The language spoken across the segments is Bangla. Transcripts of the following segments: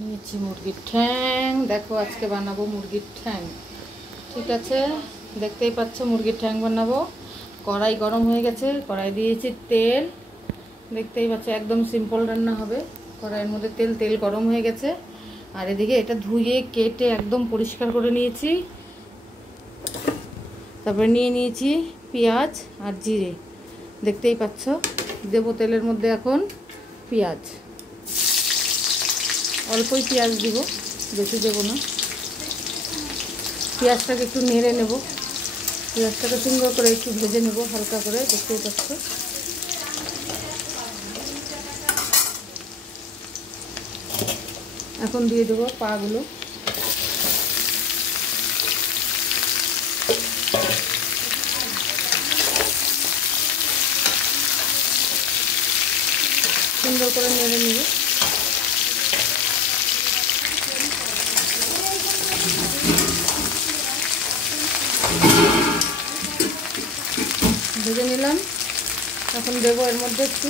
নিয়েছি মুরগির ঠ্যাং। দেখো আজকে বানাবো মুরগির ঠ্যাং। ঠিক আছে, দেখতেই পাচ্ছ মুরগির ঠ্যাং বানাবো। কড়াই গরম হয়ে গেছে, কড়াই দিয়েছি তেল। দেখতেই পাচ্ছ একদম সিম্পল রান্না হবে। কড়াইয়ের মধ্যে তেল গরম হয়ে গেছে। আর এদিকে এটা ধুয়ে কেটে একদম পরিষ্কার করে নিয়েছি। তারপরে নিয়ে নিয়েছি পেঁয়াজ আর জিরে। দেখতেই পাচ্ছ, দেবো তেলের মধ্যে এখন পেঁয়াজ। অল্পই পেঁয়াজ দিব, বেশি দেবো না। পেঁয়াজটাকে একটু নেড়ে নেব, পেঁয়াজটাকে সুন্দর করে একটু ভেজে নেব হালকা করে। দেখতেই পাচ্ছ, এখন দিয়ে দেবো পাগুলো। সুন্দর করে নেড়ে নেব। ভেজে নিলাম। এখন দেবো এর মধ্যে একটু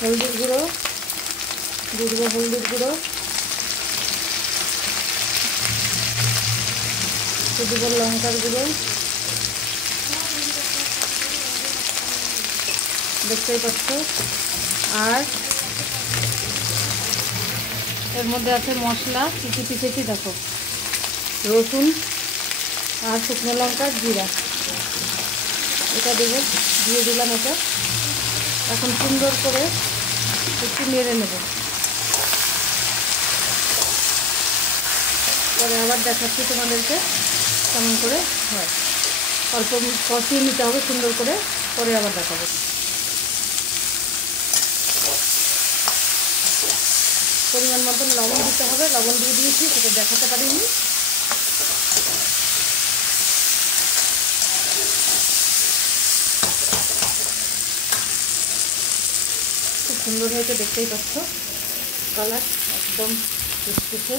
হলদির গুঁড়ো, দিয়ে দেবো হলদির গুঁড়ো, দিয়ে দেবো লঙ্কার গুঁড়ো। দেখতেই পাচ্ছ। আর এর মধ্যে আছে মশলা, কী কী পিছেছি দেখো। রসুন আর শুকনো লঙ্কা, জিরা, এটা দেবো, দিয়ে দিলাম এটা। এখন সুন্দর করে একটু নেড়ে নেব। পরে আবার দেখাচ্ছি তোমাদেরকে কেমন করে হয়। অল্প কষিয়ে নিতে হবে সুন্দর করে, পরে আবার দেখাবো। পরিমাণ মতন লবণ দিতে হবে, লবণ দিয়ে দিয়েছি, সেটা দেখাতে পারিনি। খুব সুন্দর হয়েছে, দেখতেই পাচ্ছ কালার একদম ফুসফুসে।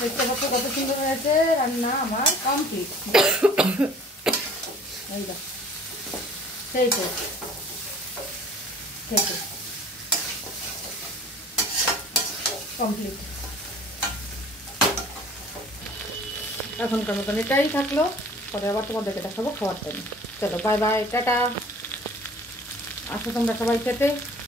দেখতে পাচ্ছ কত সুন্দর হয়েছে। রান্না আমার কমপ্লিট। এই তো সেই তো কমপ্লিট। এখনকার মতন এটাই থাকলো, পরে আবার তোমাদেরকে দেখাবো খাওয়ার টাইম। চলো বাই বাই, টাটা। আসো তোমরা সবাই খেতে।